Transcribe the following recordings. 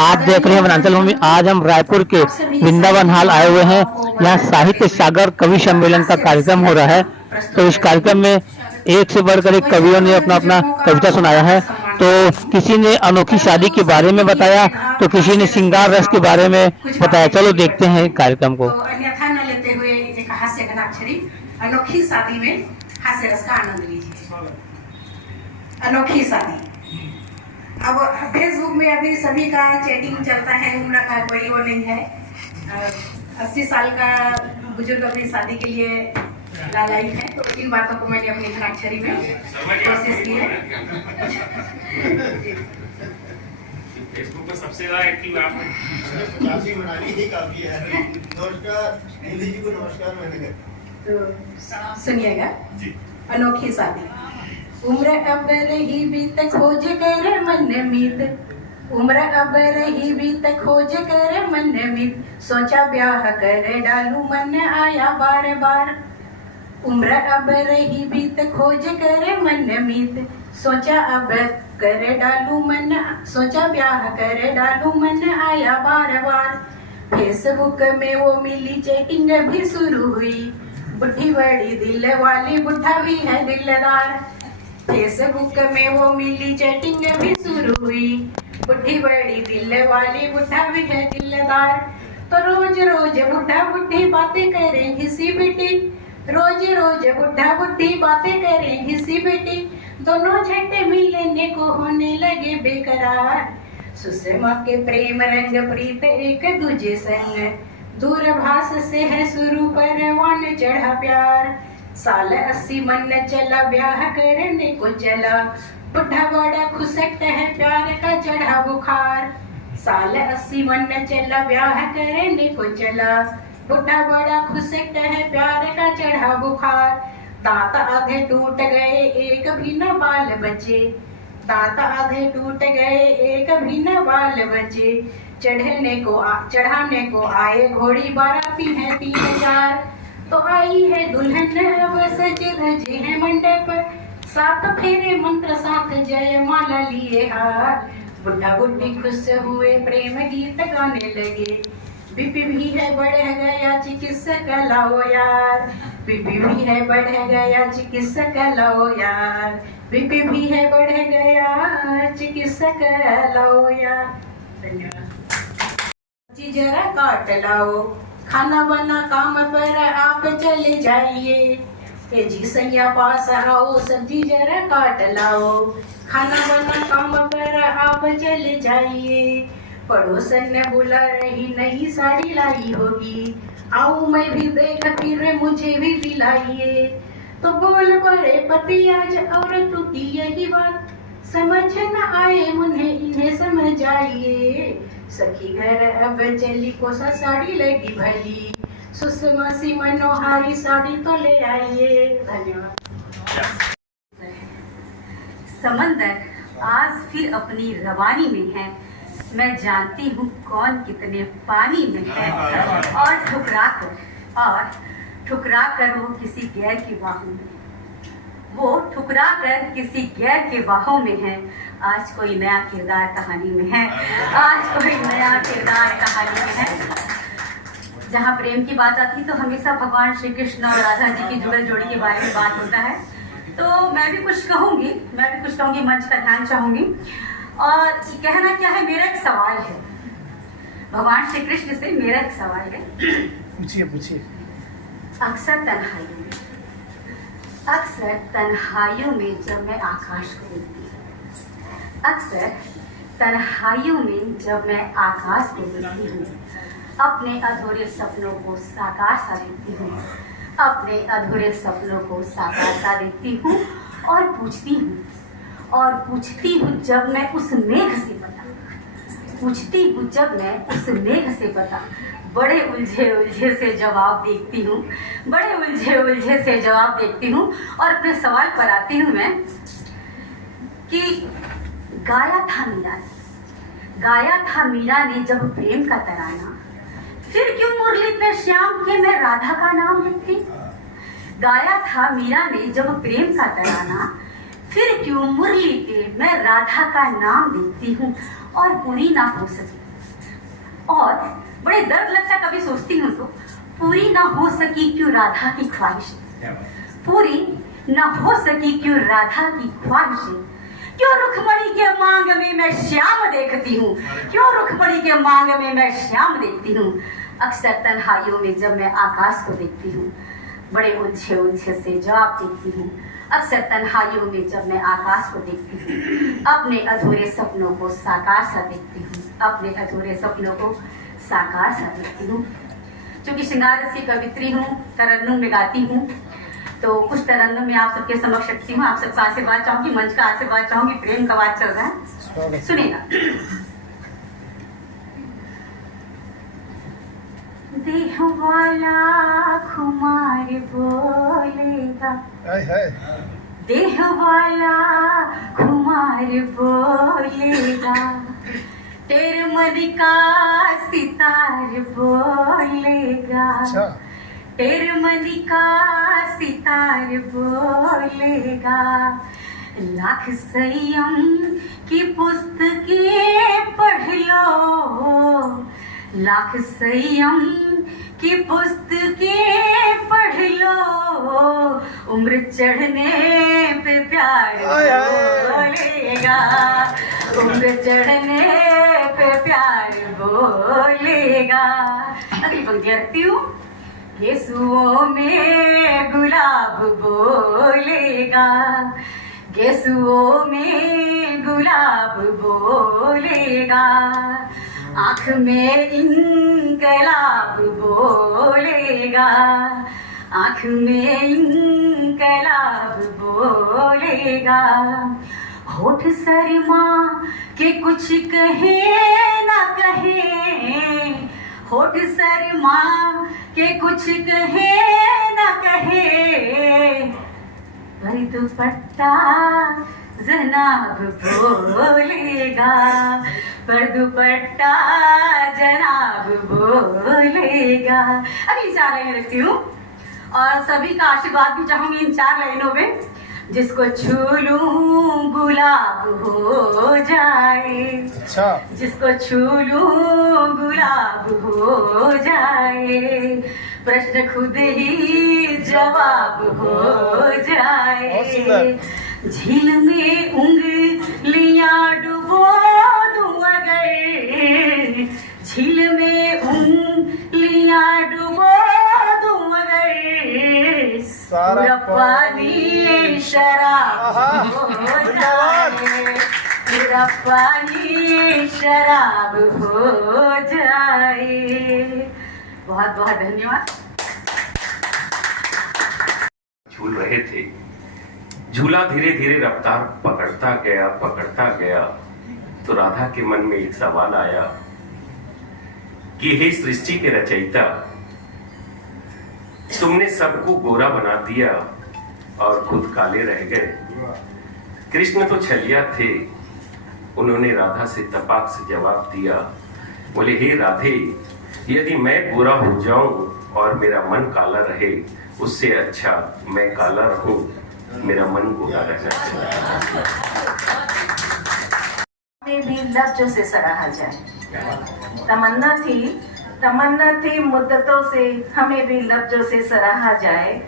आप देख रहे हैं वनांचल भूमि। आज हम रायपुर के वृंदावन हॉल आए हुए हैं। यहाँ साहित्य सागर कवि सम्मेलन का कार्यक्रम हो रहा है। तो इस कार्यक्रम में एक से बढ़कर एक कवियों ने अपना अपना कविता सुनाया है। तो किसी ने अनोखी शादी के बारे में बताया, तो किसी ने श्रृंगार रस के बारे में बताया। चलो देखते हैं कार्यक्रम को। अन्यथा न लेते हुए एक हास्य घनाक्षरी अनोखी शादी में हास्य रस का आनंद लीजिए। अनोखी शादी। अब फेसबुक में अभी सभी का चैटिंग चलता है, उम्र का कोई वो नहीं है। 80 साल का बुजुर्ग अपनी शादी के लिए लालाई है, तो इन बातों को मैंने अपनी घनाक्षरी में कोशिश की है। फेसबुक पर सबसे ज्यादा एक्टिव आप हैं। काफी मनाली ही काफी है। नमस्कार हिंदी जी को नमस्कार मैंने तो सुनिएगा। अनोखी शादी। उम्र अब रही बीत खोज कर मन मीत, उम्र अब रही बीत खोज कर मन मीत, सोचा ब्याह कर डालू मन आया बार बार। उम्र अब रही बीत खोज कर मन मीत, सोचा अब कर डालू मन, सोचा ब्याह कर डालू मन आया बार बार। फेसबुक में वो मिली चैटिंग भी शुरू हुई, बुढ़ी बड़ी दिल वाली बुढ़ा भी है दिलदार। फेसबुक में वो मिली चैटिंग भी शुरू हुई, बुढ़ी बड़ी दिल वाली बुढ़ा भी है दिलदार। तो रोज रोज बुढ़ा बुढ़ी बातें करें घिसी बेटी, रोज रोज बुढ़ा बुढ़ी बातें करें घिसी बेटी, दोनों झट्टे मिलने को होने लगे बेकरार। सुषमा के प्रेम रंग प्रीत एक दूजे संग, दूरभाष से है शुरू परवान चढ़ा प्यार। साल 80 मन चला ब्याह करने को चला, बुढ़ा बड़ा खुशक है प्यार का चढ़ा बुखार। साल 80 मन चला ब्याह करने को चला, बुढ़ा बड़ा खुशक है प्यार का चढ़ा बुखार। दांत आधे टूट गए एक भी न बाल बचे, दांत आधे टूट गए एक भी न बाल बचे, चढ़ाने को आए घोड़ी बाराती है 3000। तो आई है दुल्हन अब सजे धजे है मंडप, 7 फेरे मंत्र 7 जय माला लिए हार। बुढ़ा बुढ़ी खुश हुए प्रेम गीत गाने लगे, बीपी भी है बढ़ गया चिकित्सक लाओ यार, बीपी भी है बढ़ गया चिकित्सक लाओ यार, बीपी भी है बढ़ गया चिकित्सक लाओ यार। धन्यवाद जी। जरा काट लाओ खाना बना काम पर आप चले जाइए, ये जी सैया पास आओ सब्जी जरा काट लाओ, खाना बना काम पर आप चले जाइए। पड़ोसन ने बुला रही नई साड़ी लाई होगी, आऊं मैं भी देख फिर मुझे भी दिलाइए। तो बोल पड़े पति आज औरत की यही बात, समझ न आए उन्हें इन्हें समझाइए। सखी घर अब चली कोसा साड़ी लगी भली, सुषमा सी मनोहारी साड़ी तो ले आइए। धन्यवाद। समंदर आज फिर अपनी रवानी में है, मैं जानती हूँ कौन कितने पानी में है। और ठुकरा कर वो किसी गैर की बाहों में, वो ठुकरा कर किसी गैर के बाहों में है। आज कोई नया किरदार कहानी में है, आज कोई नया किरदार कहानी में है। जहाँ प्रेम की बात आती है तो हमेशा भगवान श्री कृष्ण और राधा जी की जुगल जोड़ी के बारे में बात होता है। तो मैं भी कुछ कहूँगी, मंच का ध्यान चाहूँगी। और कहना क्या है, मेरा एक सवाल है भगवान श्री कृष्ण से, मेरा एक सवाल है। पूछिए। अक्सर तन्हाइयों में जब मैं आकाश को देखती हूँ, अक्सर तन्हाइयों में जब मैं आकाश को देखती हूँ, अपने अधूरे सपनों को साकार सा देखती हूँ, अपने अधूरे सपनों को साकार सा देखती हूँ। और पूछती हूँ जब मैं उस मेघ से बता, पूछती हूँ जब मैं उस मेघ से बता, बड़े उलझे से जवाब देखती हूँ, बड़े उलझे से जवाब देखती हूँ। और अपने सवाल पर आती हूँ मैं कि गाया था मीरा ने जब प्रेम का तराना, फिर क्यों मुरली पे श्याम के मैं राधा का नाम लिखती। गाया था मीरा ने जब प्रेम का तराना, फिर क्यों मुरली पे मैं राधा का नाम लिखती हूँ। और पूरी ना हो सके और बड़े दर्द लगता कभी सोचती हूँ तो, पूरी ना हो सकी क्यों राधा की ख्वाहिशें, पूरी ना हो सकी क्यों राधा की ख्वाहिशें, क्यों रुखमणी के मांग में मैं श्याम देखती हूँ, क्यों रुखमणी के मांग में मैं श्याम देखती हूँ। अक्सर तन्हाइयों में जब मैं आकाश को देखती हूँ, बड़े उलझे उलझे से जवाब देती हूँ। अक्सर तन्हाइयों में जब मैं आकाश को देखती हूँ, अपने अधूरे सपनों को साकार सा देखती हूँ, अपने अधूरे सपनों को साकार सा देखती हूँ। चूंकि श्रृंगार रस की कवित्री हूँ, तरन्नुम में गाती हूँ, तो कुछ तरन्नुम में आप सबके समक्ष रखती हूँ। आप सबका आशीर्वाद चाहूंगी, मंच का आशीर्वाद चाहूंगी। प्रेम का बात चल रहा है, सुनेगा। देह वाला खुमार बोलेगा, देह वाला खुमार बोलेगा, तेरे मन का सितार बोलेगा, तेरे मन का सितार बोलेगा। लाख संयम की पुस्तकें पढ़ लो, लाख संयम की पुस्तकें पढ़ लो, उम्र चढ़ने पे प्यार बोलेगा, उम्र चढ़ने पे प्यार बोलेगा। अगली पंक्ति रखती हूँ। गेसुओं में गुलाब बोलेगा, गेसुओं में गुलाब बोलेगा, आँख में इनकलाब बोलेगा, आँख में इनकलाब बोलेगा। होठ शर्मा के कुछ कहे ना कहे, होठ शर्मा के कुछ कहे ना कहे, पर दुपट्टा जनाब बोलेगा, पर दुपट्टा जनाब बोलेगा। अगली 4 लाइनें रखती हूँ और सभी का आशीर्वाद भी चाहूंगी इन 4 लाइनों में। जिसको छू लूं गुलाब हो जाए, जिसको छू लूं गुलाब हो जाए, प्रश्न खुद ही जवाब हो जाए। झील में उंगलियां डुबो दूं अगर, झील में उंगलियां डुबो दूं अगर, पूरा पानी शराब हो जाए, पूरा पानी शराब हो जाए। बहुत बहुत धन्यवाद। झूल रहे थे, झूला धीरे धीरे रफ्तार पकड़ता गया, तो राधा के मन में एक सवाल आया कि हे सृष्टि के रचयिता, तुमने सबको गोरा बना दिया और खुद काले रह गए। कृष्ण तो छलिया थे, उन्होंने राधा से तपाक से जवाब दिया, बोले हे राधे, यदि मैं गोरा हो जाऊं और मेरा मन काला रहे, उससे अच्छा मैं काला रहूं, मेरा मन गोरा रहना चाहिए। में भी लफ्जों से सराहा जाए। तमन्ना थी मुद्दतों से हमें भी लफ्जों से सराहा जाए।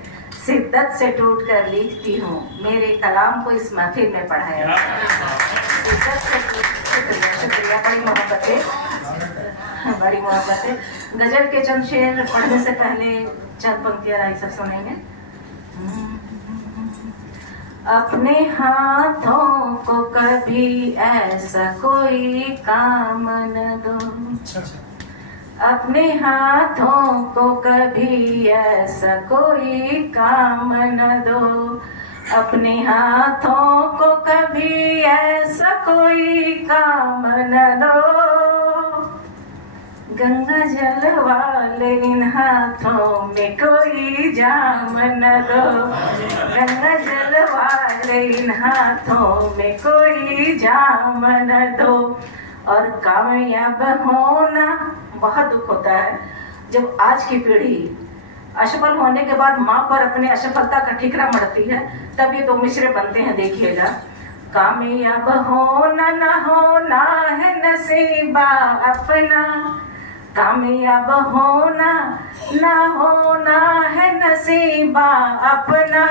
शिद्दत से टूट कर लिखती हूँ, मेरे कलाम को इस महफिल में पढ़ाया जाए। शिद्दत से शुक्रिया, बड़ी मोहब्बत है, बड़ी मोहब्बत है। गजल के चंद शेर पढ़ने से पहले चंद पंक्तियां राय सब सुनेंगे। अपने हाथों को कभी ऐसा कोई काम न दो, अपने हाथों को कभी ऐसा कोई काम न दो, अपने हाथों को कभी ऐसा कोई काम न दो। गंगा जल वाले इन हाथों में कोई जाम न दो, गंगा जल वाले इन हाथों में कोई जाम न दो। और कामयाब होना, बहुत दुख होता है जब आज की पीढ़ी असफल होने के बाद माँ पर अपने असफलता का ठिकरा मढ़ती है, तब ये 2 मिसरे बनते हैं, देखिएगा। कामयाब होना न होना है नसीबा अपना, कामयाब होना ना होना है नसीबा अपना,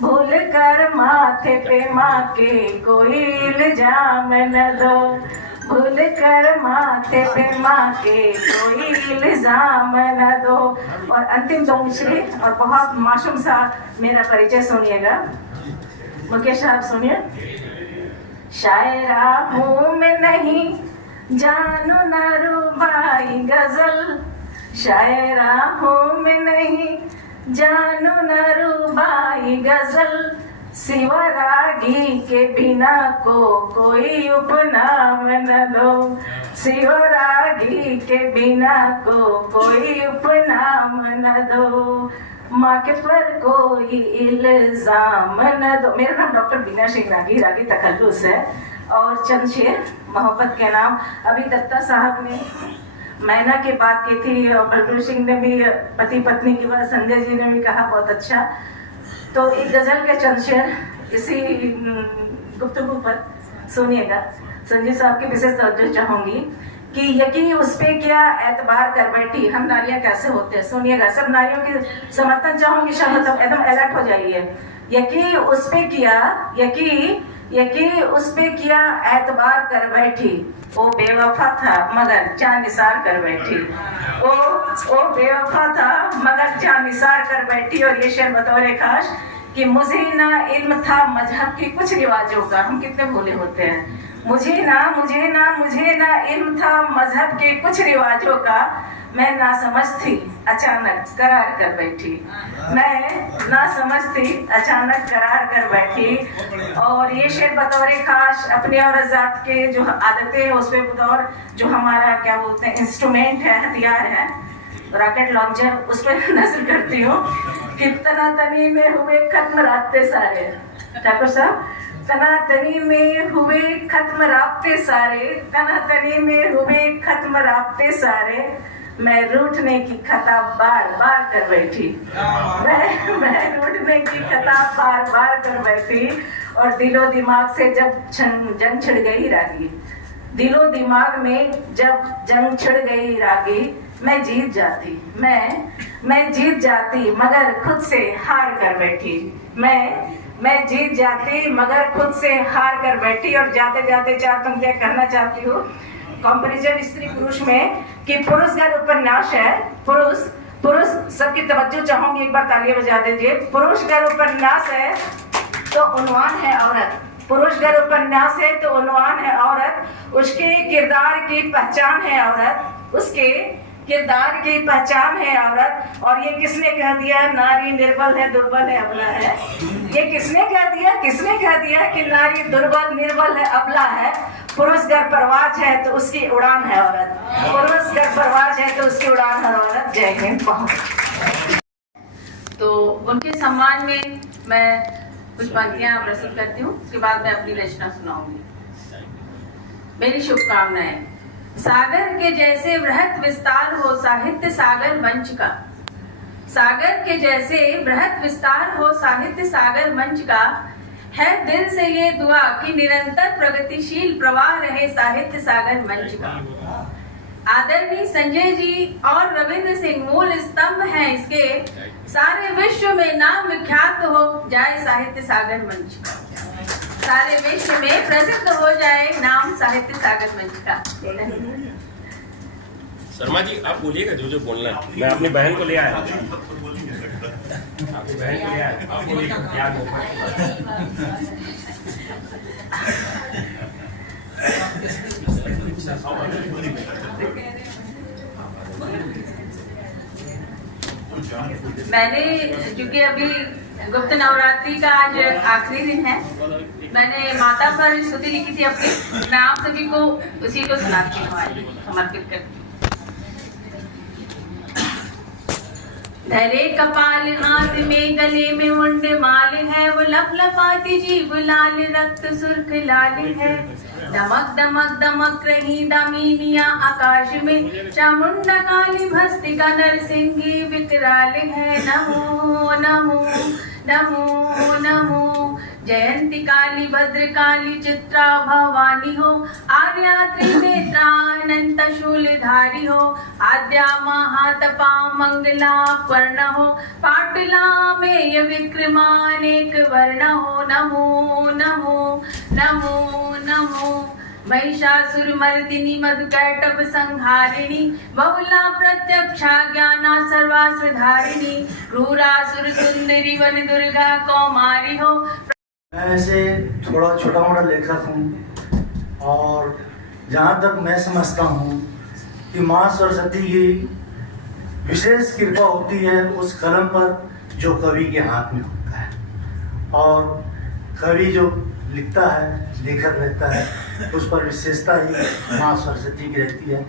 भूल कर माथे पे माँ के कोई इल्जाम न दो, भूल कर माथे पे माँ के कोई इल्जाम न दो। और अंतिम दो मिसरे और बहुत मासूम सा मेरा परिचय सुनिएगा। मुकेश साहब सुनिए। शायरा हूँ मैं नहीं जानू ना रूबाई गजल, शायरा हूँ मैं नहीं जानू ना रूबाई गजल, सिवा रागी के बिना को कोई उपनाम न दो, सिवा रागी के बिना को कोई उपनाम न दो, माँ के पर कोई इल्जाम न दो। मेरा नाम डॉक्टर बीना सिंह रागी, रागी तखल्लुस है। और चंद शेर मोहब्बत के नाम। अभी दत्ता साहब ने मैना की बात की थी और बलबीर सिंह ने भी पति पत्नी की बात, संजय जी ने भी कहा बहुत अच्छा। तो एक गजल के चंद शेर इसी गुफ्तगू पर सुनिएगा। संजय साहब की विशेष तवज्जो चाहूंगी कि यकीन उस पे क्या एतबार कर बैठी, हम नारियां कैसे होते हैं। सुनिएगा, सब नारियों की समर्थन चाहूंगी, सब एकदम अलर्ट हो जाइए। यकीन उस पे किया, यकीन उस पे किया एतबार कर बैठी, वो बेवफा था मगर जान निसार कर बैठी, वो बेवफा था मगर जान निसार कर बैठी। और ये शेर बतौर खास कि मुझे ना इल्म था मजहब के कुछ रिवाजों का, हम कितने भोले होते हैं। मुझे ना इल्म था मजहब के कुछ रिवाजों का, मैं ना समझ थी अचानक करार कर बैठी, मैं ना समझ थी अचानक करार कर बैठी। और ये शेर बतौर खास अपने और जात के जो आदतें हैं उस पर बतौर जो हमारा क्या बोलते हैं इंस्ट्रूमेंट है, हथियार है, रॉकेट लॉन्चर, उस पर नजर करती हूँ कि तनातनी में हुए खत्म रास्ते सारे। ठाकुर साहब, तनातनी में हुए खत्म रास्ते सारे, तनातनी में हुए खत्म रास्ते सारे, मैं रूठने की खता बार बार कर बैठी, मैं रूठने की खता बार बार कर बैठी। और दिलो दिमाग से जब जंग छिड़ गई रागी, दिलो दिमाग में जब जंग छिड़ गई रागी, मैं जीत जाती, मैं जीत जाती मगर खुद से हार कर बैठी, मैं जीत जाती मगर खुद से हार कर बैठी। और जाते जाते चार पंक्तियां कहना चाहती हूँ कंपैरिजन स्त्री पुरुष में कि पुरुषगण उपन्यास है, पुरुष सबकी तवज्जो चाहूंगी, एक बार तालियां बजा दीजिए। पुरुषगण उपन्यास है तो उन्वान है औरत, पुरुषगण उपन्यास है तो उन्वान है औरत, उसके किरदार की पहचान है औरत, उसके किरदार की पहचान है औरत। और ये किसने कह दिया नारी निर्बल है दुर्बल है अबला है, ये किसने कह दिया कि नारी दुर्बल निर्बल है अबला है। पुरुष घर परवाज है तो उसकी उड़ान है औरत, पुरुष घर परवाज है तो उसकी उड़ान है औरत। जय हिंद। तो उनके सम्मान में मैं कुछ पंक्तियां प्रस्तुत करती हूँ, उसके बाद मैं अपनी रचना सुनाऊंगी। मेरी शुभकामनाएं। सागर के जैसे बृहत विस्तार हो साहित्य सागर मंच का, सागर के जैसे बृहत विस्तार हो साहित्य सागर मंच का, है दिल से ये दुआ कि निरंतर प्रगतिशील प्रवाह रहे साहित्य सागर मंच का। आदरणीय संजय जी और रविंद्र सिंह मूल स्तंभ हैं इसके, सारे विश्व में नाम विख्यात हो जाए साहित्य सागर मंच का, सारे विश्व में प्रसिद्ध हो जाए नाम साहित्य सागर मंच का। शर्मा जी आप बोलिएगा जो बोलना है। मैं अपनी बहन को ले आया, आपकी बहन को ले आया, आप बोलिएगा क्या मैंने क्योंकि अभी गुप्त नवरात्रि का आज आखिरी दिन है, मैंने माता पर स्तुति लिखी थी अपनी, मैं आप सभी को उसी को सुनाती हूँ, समर्पित करती हूँ। धरे कपाल हाथ में गले में मुंड माल है, वो लपलपाती जीव लाल रक्त सुर्ख लाल है, दमक दमक दमक रही दामिनिया आकाश में, चामुंडा काली भस्तिका नरसिंही विकराल है। नमो नमो नमो नमो। जयंती काली भद्रकाली चित्रा भवानी हो, आर्या त्रिनेत्रानंत शूलधारी हो, आद्या महातपा मंगला वर्ण हो, पाटला मेय विक्रमानेक वर्ण हो। नमो नमो नमो नमो। महिषासुरमर्दिनी मधुकैटभ संहारिणी, बहुला प्रत्यक्षा ज्ञाना सर्वास्वधारिणी, क्रूरासुर सुंदरी वन दुर्गा कौमारी हो। मैं ऐसे थोड़ा छोटा मोटा लेखक हूँ और जहाँ तक मैं समझता हूँ कि माँ सरस्वती की विशेष कृपा होती है उस कलम पर जो कवि के हाथ में होता है, और कवि जो लिखता है, लेखक रहता है, उस पर विशेषता ही माँ सरस्वती की रहती है।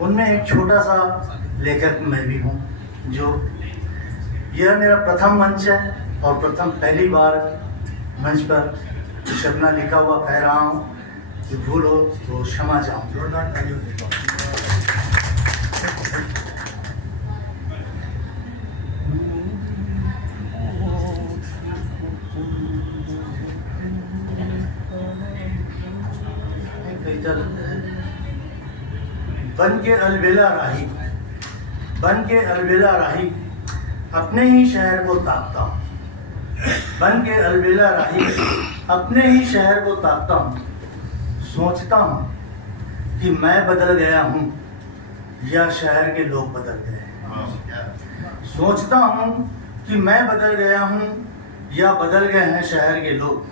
उनमें एक छोटा सा लेखक मैं भी हूँ, जो यह मेरा प्रथम मंच है और पहली बार मंच पर कुछ अपना लिखा हुआ कह रहा हूँ। जो भूल हो तो क्षमा चाहूँ। जोरदार तालियों से बन के अलबेला राही, बन के अलबेला राही, अपने ही शहर को ताकता हूँ। बन के अलबेला राही, अपने ही शहर को ताकता हूँ। सोचता हूँ कि मैं बदल गया हूँ या शहर के लोग बदल गए हैं। सोचता हूँ कि मैं बदल गया हूँ या बदल गए हैं शहर के लोग।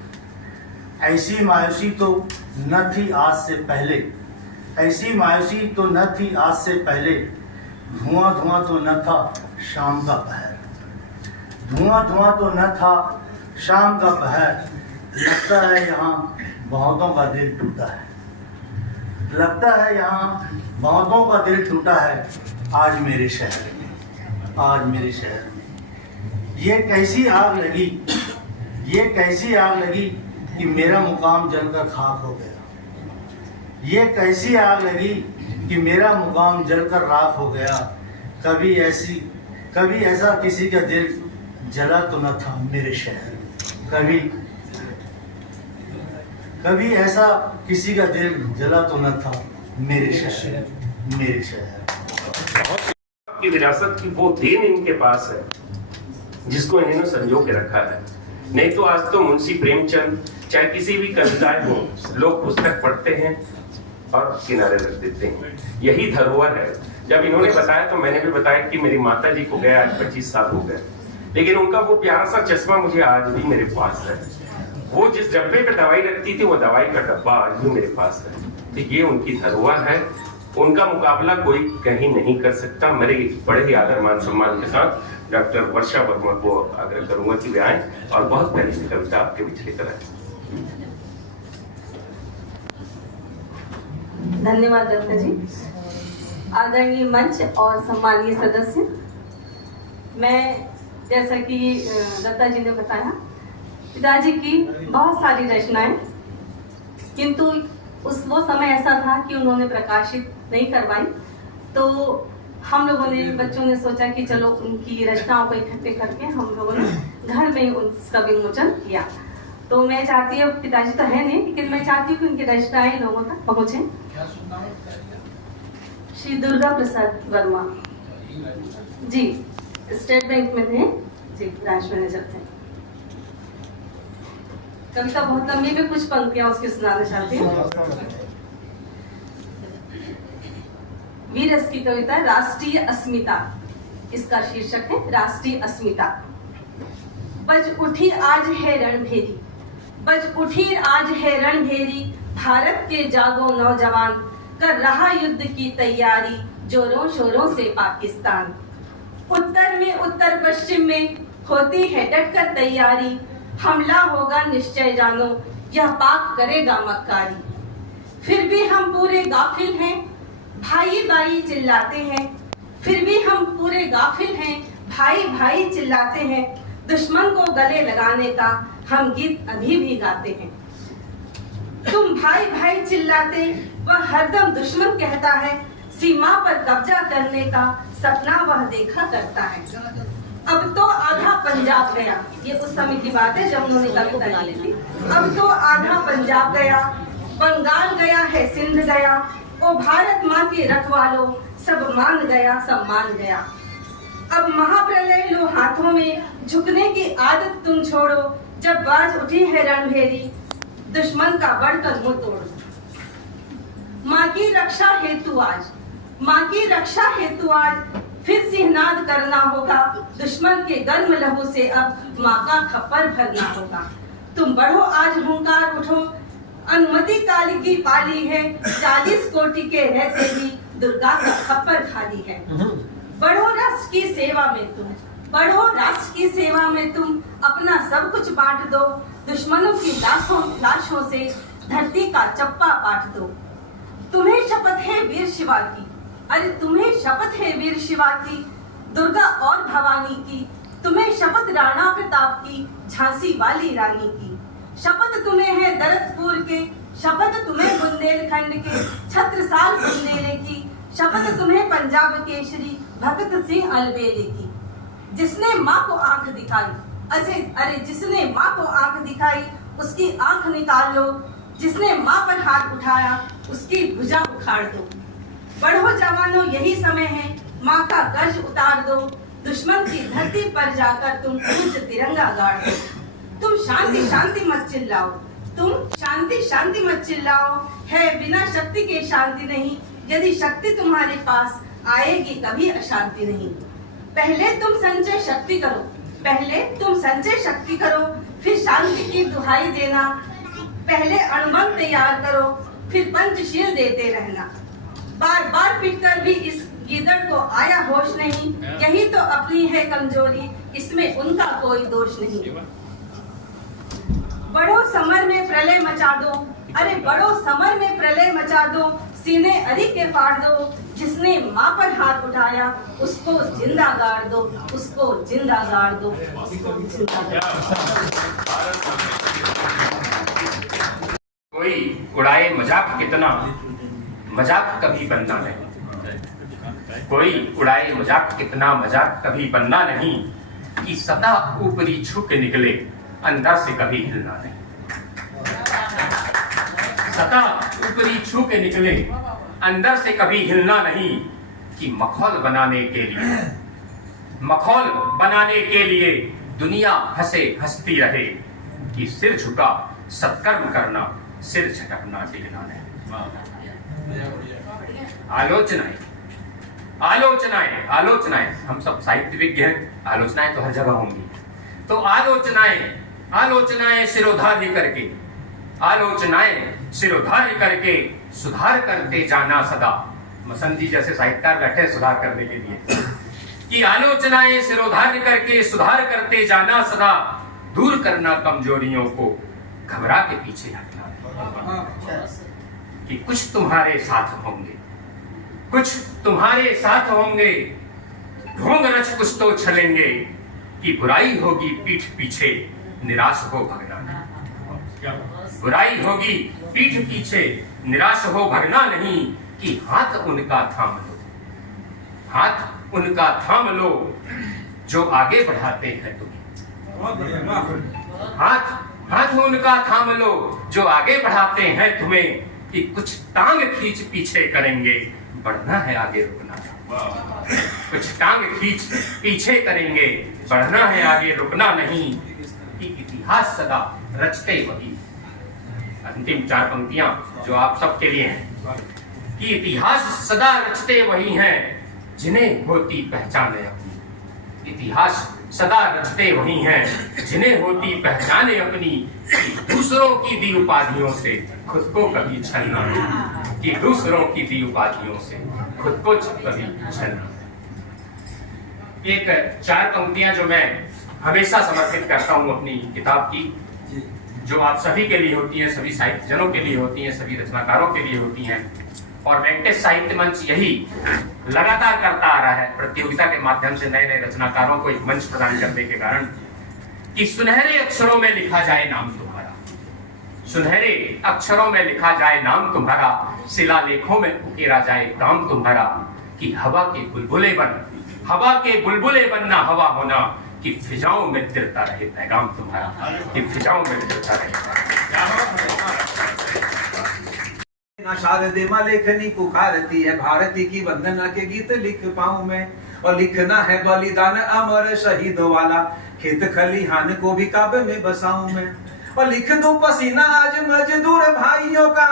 ऐसी मायूसी तो न थी आज से पहले, ऐसी मायूसी तो न थी आज से पहले। धुआं धुआं तो न था शाम का पहर, धुआं धुआं तो न था शाम का पहर। लगता है यहाँ बहुतों का दिल टूटा है, लगता है यहाँ बहुतों का दिल टूटा है। आज मेरे शहर में, आज मेरे शहर में ये कैसी आग लगी, ये कैसी आग लगी कि मेरा मुकाम जलकर खाक हो गया। ये कैसी आग लगी कि मेरा मुकाम जलकर राख हो गया। कभी ऐसा किसी का दिल जला तो न था मेरे शहर में। कभी ऐसा किसी का दिल जला तो न था मेरे शहर, मेरे शहर। की विरासत की वो देन इनके पास है जिसको इन्होंने संजो के रखा है। नहीं तो आज तो मुंशी प्रेमचंद चाहे किसी भी कविताएं हो, लोग पुस्तक पढ़ते हैं और किनारे रख देते हैं। यही धरोहर है। जब इन्होंने बताया तो मैंने भी बताया कि मेरी माता जी को गया आज 25 साल हो गए, लेकिन उनका वो प्यारा सा चश्मा मुझे आज भी मेरे पास है। वो जिस डब्बे पे दवाई रखती थी वो दवाई का डब्बा आज भी मेरे पास है। तो ये उनकी धरोहर है, उनका मुकाबला कोई कहीं नहीं कर सकता। मेरे बड़े ही आदर मान सम्मान के साथ डॉक्टर वर्षा वर्मा को आग्रह करूंगा कि वे आए और बहुत प्यारी सी कविता आपके बीच लेकर आए। धन्यवाद दत्ता जी। आदरणीय मंच और सम्मानीय सदस्य, मैं जैसा कि दत्ता जी ने बताया, पिताजी की बहुत सारी रचनाएं, किंतु वो समय ऐसा था कि उन्होंने प्रकाशित नहीं करवाई। तो हम लोगों ने, बच्चों ने सोचा कि चलो उनकी रचनाओं को इकट्ठे करके हम लोगों ने घर में उसका विमोचन किया। तो मैं चाहती हूँ, पिताजी तो है नहीं, लेकिन मैं चाहती हूँ कि उनकी रचनाएं लोगों तक पहुंचे। श्री दुर्गा प्रसाद वर्मा जी स्टेट बैंक में थे जी, ब्रांच मैनेजर थे। कविता बहुत लंबी में कुछ पंक्तियां उसकी सुनाना चाहती हूँ। वीरस की कविता राष्ट्रीय अस्मिता, इसका शीर्षक है राष्ट्रीय अस्मिता। बज उठी आज है रणभेरी, बज उठी आज है रणभेरी, भारत के जागो नौजवान, कर रहा युद्ध की तैयारी जोरों शोरों से पाकिस्तान। उत्तर में उत्तर पश्चिम में होती है डटकर तैयारी, हमला होगा निश्चय जानो यह पाक करेगा मक्कारी। फिर भी हम पूरे गाफिल हैं, भाई भाई चिल्लाते हैं, फिर भी हम पूरे गाफिल हैं, भाई भाई चिल्लाते हैं। दुश्मन को गले लगाने का हम गीत अभी भी गाते हैं। तुम भाई भाई चिल्लाते वह हरदम दुश्मन कहता है, सीमा पर कब्जा करने का सपना वह देखा करता है। अब तो आधा पंजाब गया। ये उस समय की बात है जब उन्होंने कविता लिखी थी। अब तो आधा पंजाब गया, बंगाल गया है, सिंध गया, ओ भारत माँ के रखवालो, सब मान गया, सब मान गया। अब महाप्रलय लो हाथों में, झुकने की आदत तुम छोड़ो, जब बाज उठी है रणभेरी, दुश्मन का बढ़कर मुंह तोड़ो। माँ की रक्षा हेतु आज, माँ की रक्षा हेतु आज फिर सिंहनाद करना होगा, दुश्मन के गर्म लहू से अब माँ का खप्पर भरना होगा। तुम बढ़ो आज हुंकार उठो, अनुमति काली की पाली है, 40 कोटि के रहते भी दुर्गा का खप्पर खाली है। बढ़ो राष्ट्र की सेवा में तुम, बढ़ो राष्ट्र की सेवा में तुम, अपना सब कुछ बांट दो, दुश्मनों की लाशों से धरती का चप्पा पाट दो। तुम्हें शपथ है वीर शिवा की, अरे तुम्हें शपथ है वीर शिवा की, दुर्गा और भवानी की, तुम्हें शपथ राणा प्रताप की, झांसी वाली रानी की। शपथ तुम्हें है दरदपुर के, शपथ तुम्हें बुंदेलखंड के, छत्रसाल बुंदेले की, शपथ तुम्हें पंजाब केसरी भगत सिंह अलबेले की। जिसने माँ को आंख दिखाई, अरे जिसने माँ को आंख दिखाई, उसकी आंख निकाल लो, जिसने माँ पर हाथ उठाया, उसकी भुजा उखाड़ दो। बढ़ो जवानों यही समय है, माँ का गर्ज उतार दो, दुश्मन की धरती पर जाकर तुम पूज्य तिरंगा गाड़ दो। तुम शांति शांति मत चिल्लाओ, तुम शांति शांति मत चिल्लाओ, है बिना शक्ति के शांति नहीं, यदि शक्ति तुम्हारे पास आएगी कभी अशांति नहीं। पहले तुम संचय शक्ति करो, पहले तुम संचय शक्ति करो, फिर शांति की दुहाई देना। पहले अणुबम तैयार करो, फिर पंचशील देते रहना। बार बार पिटकर भी इस गीदड़ को आया होश नहीं, यही तो अपनी है कमजोरी, इसमें उनका कोई दोष नहीं। बढ़ो समर में प्रलय मचा दो, अरे बढ़ो समर में प्रलय मचा दो, सीने अरी के फाड़ दो, जिसने माँ पर हाथ उठाया, उसको जिंदा गाड़ दो, उसको जिंदा गाड़ दो, उसको जिंदा गाड़ दो। कोई उड़ाए मजाक कितना, मजाक कभी बनना नहीं। कोई उड़ाए मजाक कितना, मजाक कभी बनना नहीं, कि सदा ऊपरी छू के निकले, अंदर से कभी हिलना नहीं। सदा ऊपरी छू के निकले, अंदर से कभी हिलना नहीं, कि मखौल बनाने के लिए दुनिया हंसे हंसती रहे, कि सिर झुका सत्कर्म करना, सिर झटकना डिगना नहीं। आलोचनाएं हम सब साहित्यविज्ञ हैं, आलोचनाएं तो हर जगह होंगी। तो आलोचनाएं सिरोधार्य करके सुधार करते जाना सदा। मसंद जी जैसे साहित्यकार बैठे सुधार करने के लिए, कि आलोचनाएं सिरोधार्य करके सुधार करते जाना सदा, दूर करना कमजोरियों को, घबरा के पीछे हटना। कि कुछ तुम्हारे साथ होंगे, ढोंग रच कुछ तो छलेंगे, कि बुराई होगी पीठ पीछे, निराश हो भगना नहीं। बुराई होगी पीठ पीछे, निराश हो भगना नहीं, कि हाथ उनका थाम लो, जो आगे बढ़ाते हैं तुम्हें। हाथ उनका थाम लो, जो आगे बढ़ाते हैं तुम्हें, कि कुछ टांग खींच पीछे करेंगे, बढ़ना है आगे रुकना। कुछ टांग खींच पीछे करेंगे, बढ़ना है आगे रुकना नहीं, कि इतिहास सदा रचते वही। अंतिम 4 पंक्तियां जो आप सबके लिए हैं, कि इतिहास सदा रचते वही हैं, जिन्हें होती पहचाने अपनी। इतिहास सदा रचते वही हैं, जिन्हें होती पहचाने अपनी, दूसरों की दी उपाधियों से खुद को कभी छलना नहीं। कि दूसरों की दी उपाधियों से खुद को कभी छलना। एक 4 पंक्तियां जो मैं हमेशा समर्पित करता हूं अपनी किताब की, जो आप सभी के लिए होती हैं, सभी साहित्य जनों के लिए होती हैं, सभी रचनाकारों के लिए होती हैं। और वेंकटेश साहित्य मंच यही लगातार करता आ रहा है, प्रतियोगिता के माध्यम से नए नए रचनाकारों को एक मंच प्रदान करने के कारण, कि सुनहरे अक्षरों में लिखा जाए नाम तुम्हारा, सुनहरे अक्षरों में लिखा जाए नाम तुम्हारा, शिलालेखों में उकेरा जाए काम तुम्हारा, कि हवा के बुलबुले बनना हवा होना, कि फिजाओं में तिरता रहे पैगाम तुम्हारा, कि फिजाओं में तिरता रहे। शारदे माँ लेखनी पुकारती है, भारती की वंदना के गीत लिख पाऊं मैं। और लिखना है बलिदान अमर शहीदों वाला, खेत खलिहान को भी काबे में बसाऊं मैं। और लिख दूं पसीना आज मजदूर भाइयों का,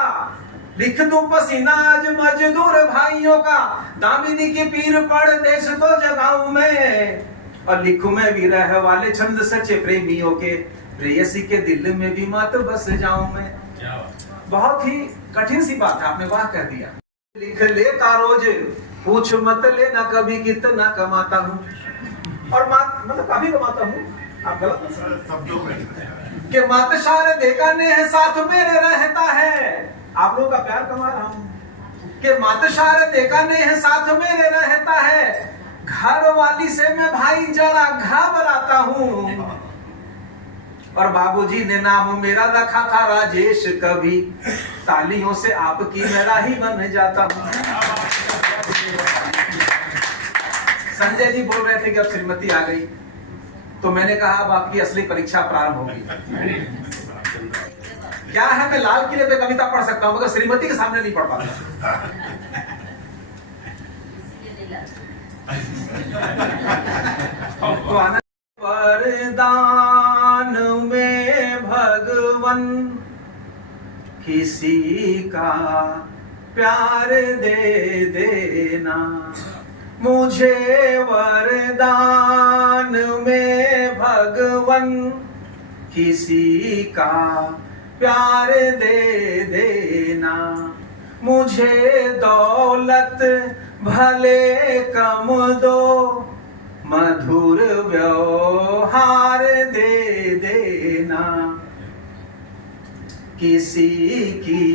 लिख दूं पसीना आज मजदूर भाइयों का, दामिनी की पीर पड़ देश तो जगाऊं मैं। और लिखूं मैं विरह वाले छंद सच्चे प्रेमियों के, प्रेयसी के दिल में भी मत बस जाऊं मैं। बहुत ही कठिन सी बात है, आपने वाह कह दिया। लिख लेता रोज पूछ मत लेना कभी कितना कमाता हूँ, और मतलब काफी कमाता हूँ, आप गलत कि मात शारदे का नेह साथ मेरे रहता है, आप लोगों का प्यार कमा रहा हूँ। कि मात शारदे का नेह साथ मेरे रहता है, घर वाली से मैं भाई जरा घबराता हूँ। और बाबूजी ने नाम मेरा रखा था राजेश, कभी तालियों से आपकी मैं राही बन जाता हूँ। संजय जी बोल रहे थे कि अब श्रीमती आ गई, तो मैंने कहा अब आपकी असली परीक्षा प्रारंभ होगी। क्या है, मैं लाल किले पे कविता पढ़ सकता हूं मगर श्रीमती के सामने नहीं पढ़ पाता। वरदान में भगवन किसी का प्यार दे देना, मुझे वरदान में भगवन किसी का प्यार दे देना। मुझे दौलत भले कम दो, मधुर व्यवहार दे देना। किसी की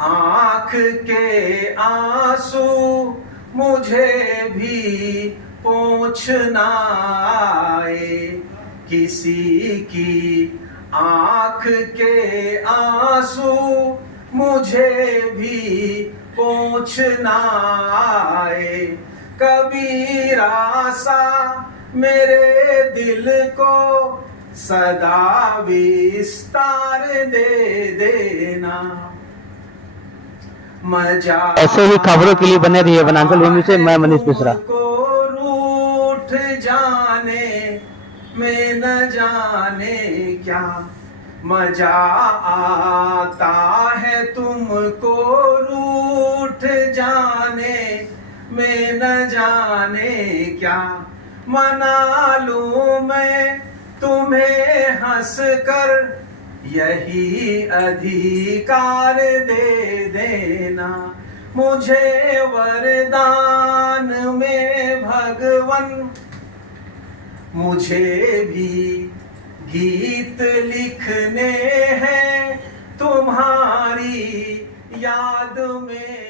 आंख के आंसू मुझे भी पोंछना आए, किसी की आंख के आंसू मुझे भी पोंछना आए। कबीरा सा मेरे दिल को सदा विस्तार दे देना। ऐसे ही खबरों के लिए बने रहिए वनांचल भूमि से। मैं मनीष मिश्रा। को रूठ जाने में न जाने क्या मजा आता है, तुमको रूठ जाने में न जाने क्या। मना लूं मैं तुम्हें हंस कर, यही अधिकार दे देना। मुझे वरदान में भगवन, मुझे भी गीत लिखने हैं तुम्हारी याद में।